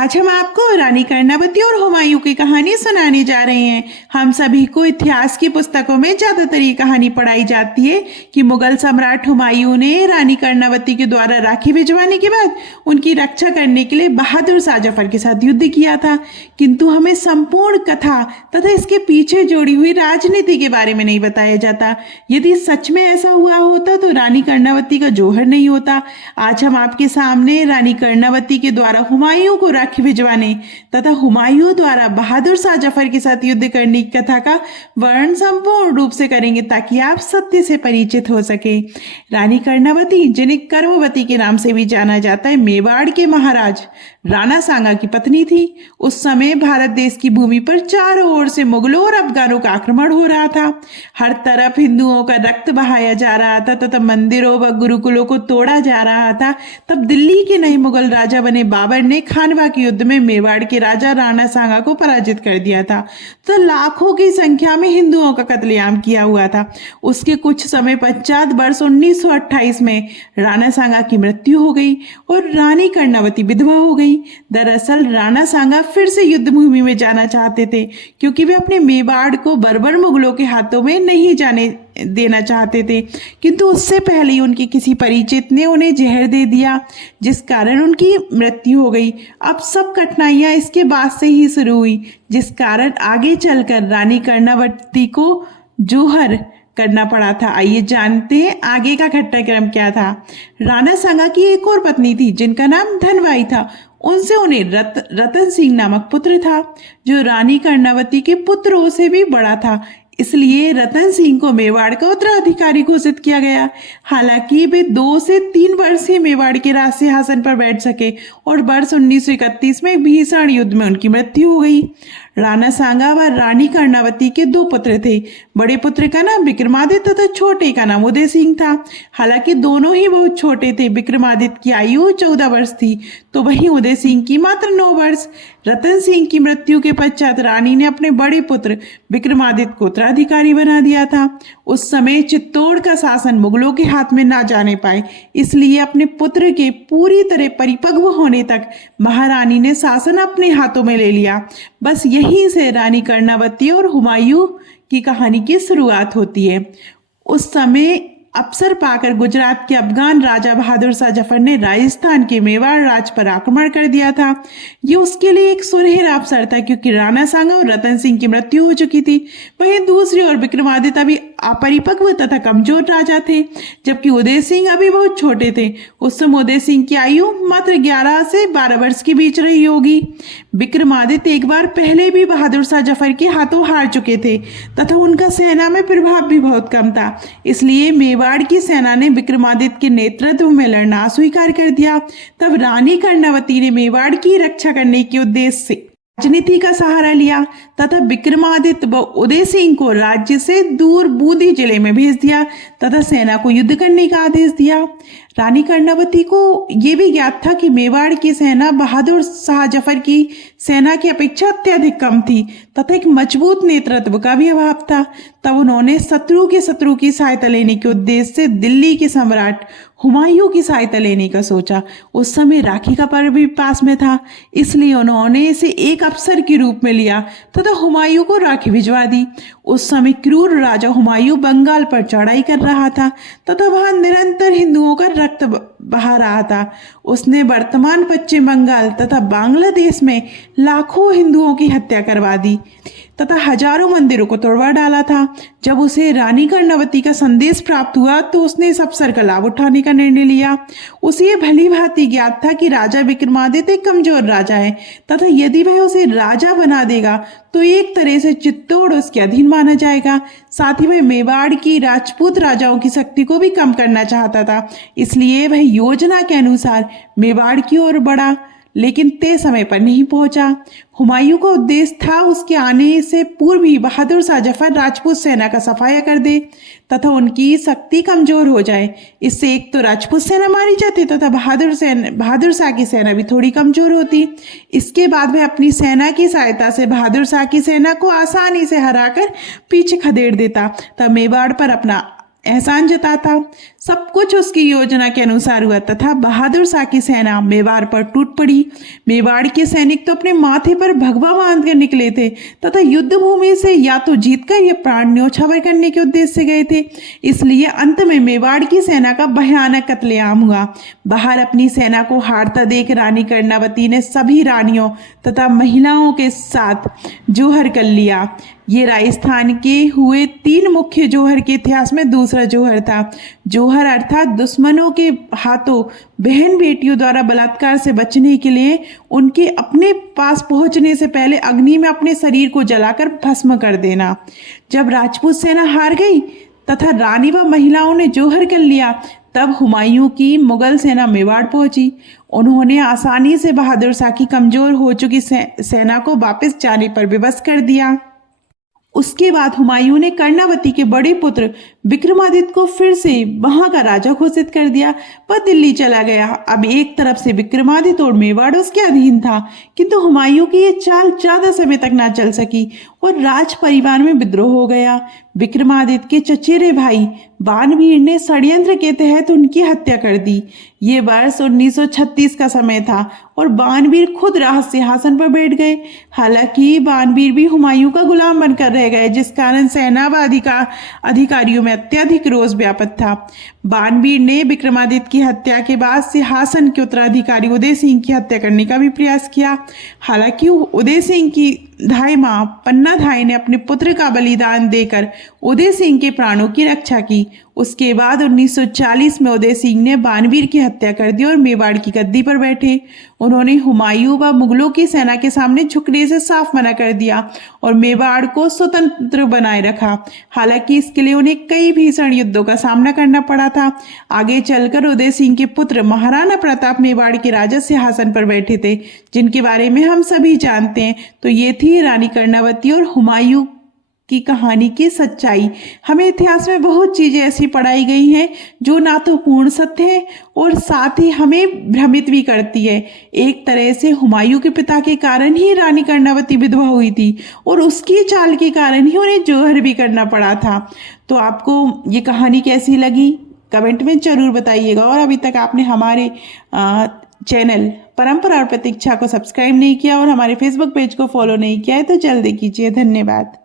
आज हम आपको रानी कर्णावती और हुमायूं की कहानी सुनाने जा रहे हैं। हम सभी को इतिहास की पुस्तकों में ज्यादातर ये कहानी पढ़ाई जाती है कि मुगल सम्राट हुमायूं ने रानी कर्णावती के द्वारा राखी भिजवाने के बाद उनकी रक्षा करने के लिए बहादुर शाह जफर के साथ युद्ध किया था, किंतु हमें संपूर्ण कथा तथा इसके पीछे जोड़ी हुई राजनीति के बारे में नहीं बताया जाता। यदि सच में ऐसा हुआ होता तो रानी कर्णावती का जौहर नहीं होता। आज हम आपके सामने रानी कर्णावती के द्वारा हुमायूं को राखी भिजवाने तथा हुमायूं द्वारा बहादुर शाह जफर के साथ युद्ध करने की कथा का वर्णन संपूर्ण रूप से करेंगे ताकि आप सत्य से परिचित हो सके। रानी कर्णावती, जिन्हें कर्मवती के नाम से भी जाना जाता है, मेवाड़ के महाराज राणा सांगा की पत्नी थी। उस समय भारत देश की भूमि पर चारों ओर से मुगलों और अफगानों का आक्रमण हो रहा था। हर तरफ हिंदुओं का रक्त बहाया जा रहा था तथा मंदिरों व गुरुकुलों को तोड़ा जा रहा था। तब दिल्ली के नए मुगल राजा बने बाबर ने खानवा के युद्ध में मेवाड़ के राजा राणा सांगा को पराजित कर दिया था। तो लाखों की संख्या में हिंदुओं का कत्लेआम किया हुआ था। उसके कुछ समय पश्चात वर्ष 1928 में राणा सांगा की मृत्यु हो गई और रानी कर्णावती विधवा हो गई। दरअसल राणा सांगा फिर से युद्ध भूमि में जाना चाहते थे क्योंकि वे अपने मेवाड़ को बर्बर मुगलों के हाथों में नहीं जाने देना चाहते थे, किंतु उससे पहले ही उनके किसी परिचित ने उन्हें जहर दे दिया जिस कारण उनकी मृत्यु हो गई। अब सब कठिनाइयां इसके बाद से ही शुरू हुई, जिस कारण आगे चलकर रानी कर्णावती को जौहर करना पड़ा था। आइए जानते हैं आगे का घटनाक्रम क्या था। राणा सांगा की एक और पत्नी थी जिनका नाम धनवाई था। उनसे उन्हें रतन सिंह नामक पुत्र था जो रानी कर्णावती के पुत्रों से भी बड़ा था, इसलिए रतन सिंह को मेवाड़ का उत्तराधिकारी घोषित किया गया। हालांकि वे 2 से 3 वर्ष ही मेवाड़ के राज सिंहासन पर बैठ सके और वर्ष 1931 में भीषण युद्ध में उनकी मृत्यु हो गई। राणा सांगा व रानी कर्णावती के 2 पुत्र थे। बड़े पुत्र का नाम विक्रमादित्य तथा छोटे का नाम उदय सिंह था। हालांकि दोनों ही बहुत छोटे थे। विक्रमादित्य की आयु 14 वर्ष थी तो वहीं उदय सिंह की मात्र 9 वर्ष। रतन सिंह की मृत्यु के पश्चात रानी ने अपने बड़े पुत्र विक्रमादित्य को उत्तराधिकारी बना दिया था। उस समय चित्तौड़ का शासन मुगलों के हाथ में ना जाने पाए, इसलिए अपने पुत्र के पूरी तरह परिपक्व होने तक महारानी ने शासन अपने हाथों में ले लिया। बस यहीं से रानी कर्णावती और हुमायूं की कहानी की शुरुआत होती है। उस समय अवसर पाकर गुजरात के अफगान राजा बहादुर शाह जफर ने राजस्थान के मेवाड़ राज पर आक्रमण कर दिया था। ये उसके लिए एक सुनहरा अवसर था क्योंकि राणा सांगा और रतन सिंह की मृत्यु हो चुकी थी। वहीं दूसरी ओर विक्रमादित्य अभी अपरिपक्व तथा कमजोर राजा थे, जबकि उदय सिंह अभी बहुत छोटे थे। उस समय उदय सिंह की आयु मात्र 11 से 12 वर्ष के बीच रही होगी। विक्रमादित्य एक बार पहले भी बहादुर शाह जफर के हाथों हार चुके थे तथा उनका सेना में प्रभाव भी बहुत कम था, इसलिए मेवाड़ की सेना ने विक्रमादित्य के नेतृत्व में लड़ना स्वीकार कर दिया। तब रानी कर्णावती ने मेवाड़ की रक्षा करने के उद्देश्य से राजनीति का सहारा लिया तथा विक्रमादित्य व उदय सिंह को राज्य से दूर बूंदी जिले में भेज दिया तथा सेना को युद्ध करने का आदेश दिया। रानी कर्णावती को यह भी ज्ञात था कि मेवाड़ की सेना बहादुर शाह जफर की सेना की अपेक्षा अत्यधिक कम थी तथा एक मजबूत नेतृत्व का भी अभाव था। तब उन्होंने शत्रु की सहायता लेने के उद्देश्य से दिल्ली के सम्राट हुमायूं की सहायता लेने का सोचा। उस समय राखी का पर्व भी पास में था, इसलिए उन्होंने इसे एक अवसर के रूप में लिया तथा हुमायूं को राखी भिजवा दी। उस समय क्रूर राजा हुमायूं बंगाल पर चढ़ाई कर रहा था तथा वहां निरंतर हिंदुओं का रक्त बहा रहा था। उसने वर्तमान पश्चिम बंगाल तथा बांग्लादेश में लाखों हिंदुओं की हत्या करवा दी तथा हजारों मंदिरों को तोड़वा डाला था। जब उसे रानी कर्णावती का संदेश प्राप्त हुआ तो उसने इस अवसर का लाभ उठाने का निर्णय लिया। उसे ये भली भांति ज्ञात था कि राजा विक्रमादित्य एक कमजोर राजा है तथा यदि वह उसे राजा बना देगा तो एक तरह से चित्तौड़ उसके अधीन माना जाएगा। साथ ही वह मेवाड़ की राजपूत राजाओं की शक्ति को भी कम करना चाहता था, इसलिए वह योजना के अनुसार मेवाड़ की ओर बढ़ा, लेकिन तय समय पर नहीं पहुंचा। हुमायूं का उद्देश्य था उसके आने से पूर्व ही बहादुर शाह जफर राजपूत सेना का सफाया कर दे तथा उनकी शक्ति कमजोर हो जाए। इससे एक तो राजपूत सेना मारी जाती तथा बहादुर शाह की सेना भी थोड़ी कमजोर होती। इसके बाद वह अपनी सेना की सहायता से बहादुर शाह की सेना को आसानी से हराकर पीछे खदेड़ देता तब मेवाड़ पर अपना एहसान जताता। सब कुछ उसकी योजना के अनुसार हुआ तथा बहादुर शाह की सेना मेवाड़ पर टूट पड़ी। मेवाड़ के सैनिक तो अपने माथे पर भगवा बांध कर निकले थे तथा युद्ध भूमि से या तो जीतकर या प्राण न्योछावर करने के उद्देश्य से गए थे। इसलिए अंत में मेवाड़ की सेना का भयानक कत्लेआम हुआ। बाहर अपनी सेना को हारता देख रानी कर्णावती ने सभी रानियों तथा महिलाओं के साथ जोहर कर लिया। ये राजस्थान के हुए 3 मुख्य जोहर के इतिहास में दूसरा जोहर था। जोहर अर्थात दुश्मनों के हाथों बहन बेटियों द्वारा बलात्कार से बचने के लिए उनके अपने पास पहुंचने से पहले अग्नि में अपने शरीर को जलाकर भस्म कर देना। जब राजपूत सेना हार गई तथा रानी व महिलाओं ने जोहर कर लिया, तब हुमायूं की मुगल सेना मेवाड़ पहुंची। उन्होंने आसानी से बहादुर शाह की कमजोर हो चुकी सेना को वापस जाने पर विवश कर दिया। उसके बाद हुमायूं ने कर्णावती के बड़े पुत्र विक्रमादित्य को फिर से वहां का राजा घोषित कर दिया। वह दिल्ली चला गया। अब एक तरफ से विक्रमादित्य और मेवाड़ उसके अधीन था, किंतु हुमायूं की ये चाल ज्यादा समय तक ना चल सकी और राज परिवार में विद्रोह हो गया। विक्रमादित्य के चचेरे भाई बाणवीर ने षड्यंत्र के तहत उनकी हत्या कर दी। ये वर्ष 1936 का समय था और बाणवीर खुद राज सिंहासन पर बैठ गए। हालांकि बाणवीर भी हुमायूं का गुलाम बनकर रह गए, जिस कारण सेना व अधिकारियों में अत्यधिक रोष व्याप्त था। बाणवीर ने विक्रमादित्य की हत्या के बाद सिंहासन के उत्तराधिकारी उदय सिंह की हत्या करने का भी प्रयास किया। हालांकि उदय सिंह की धाई मां पन्ना धाई ने अपने पुत्र का बलिदान देकर उदय सिंह के प्राणों की रक्षा की। उसके बाद 1940 में उदय सिंह ने बाणवीर की हत्या कर दी और मेवाड़ की गद्दी पर बैठे। उन्होंने हुमायूं व मुगलों की सेना के सामने झुकने से साफ मना कर दिया और मेवाड़ को स्वतंत्र बनाए रखा। हालांकि इसके लिए उन्हें कई भीषण युद्धों का सामना करना पड़ा था। आगे चलकर उदय सिंह के पुत्र महाराणा प्रताप मेवाड़ के राजा सिंहासन पर बैठे थे, जिनके बारे में हम सभी जानते हैं। तो ये थी रानी कर्णावती और हुमायूं की कहानी की सच्चाई। हमें इतिहास में बहुत चीजें ऐसी पढ़ाई गई हैं जो ना तो पूर्ण सत्य है और साथ ही हमें भ्रमित भी करती है। एक तरह से हुमायूं के पिता के कारण ही रानी कर्णावती विधवा हुई थी और उसकी चाल के कारण ही उन्हें जोहर भी करना पड़ा था। तो आपको ये कहानी कैसी लगी कमेंट में जरूर बताइएगा। और अभी तक आपने हमारे चैनल परंपरा और प्रतीक्षा को सब्सक्राइब नहीं किया और हमारे फेसबुक पेज को फॉलो नहीं किया है तो जल्दी कीजिए। धन्यवाद।